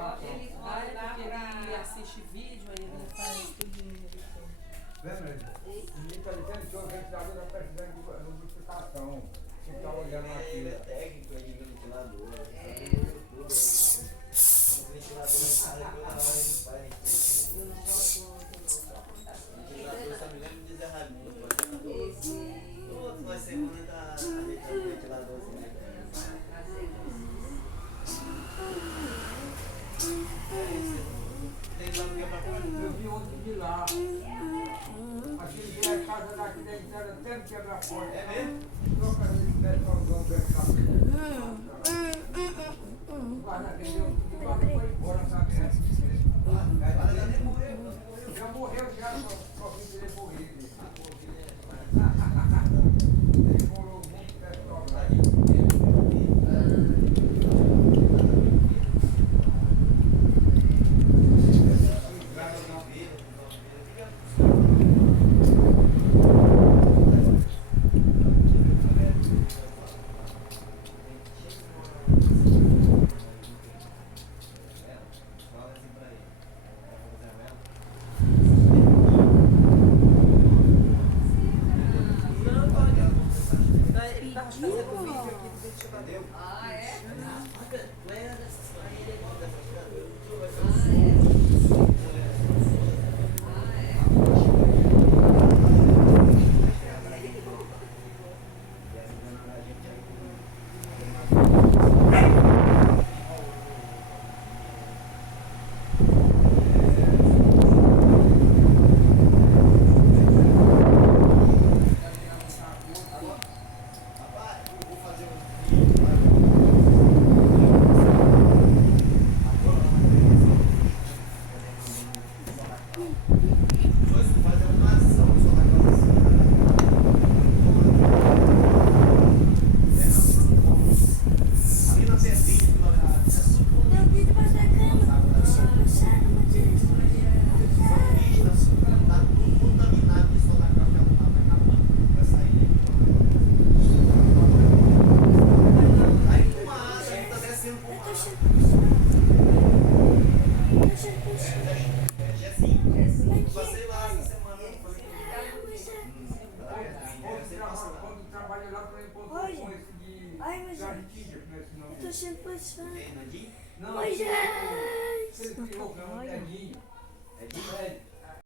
Eles vão Ah, é lá porque ele pra... assiste vídeo, aí ele faz tudinho. Lembra? Ninguém está dizendo que o ventilador está precisando de lubrificação. Você está olhando Ele é aqui. técnico aí de ventilador. O ventilador não sabe que toda hora ele faz. Eu não gosto muito, não. Só quando tá assim. Ventilador só me lembra de Zé Raimundo. Todos nós semanas tá ajeitando o ventiladorzinho aí. Tem lá que é pra comer. Eu vi ontem de lá. Aquele que é casa daqui da entrada até me quebra a porta. É mesmo? Troca esse pessoalzão do mercado. Guarda, vendeu tudo, guarda foi embora, sabe? Ela nem morreu. Já morreu já, só vim ele morrer. Demorou muito pessoal lá. Ele tava fazendo vídeo aqui do ventilador. Ah, é? Quando trabalha lá para encontrar com esse de Jarritinha, que não é esse nome. Eu tô sendo puxado. Não, Oi, gente! ele tirou o Edinho. É de É,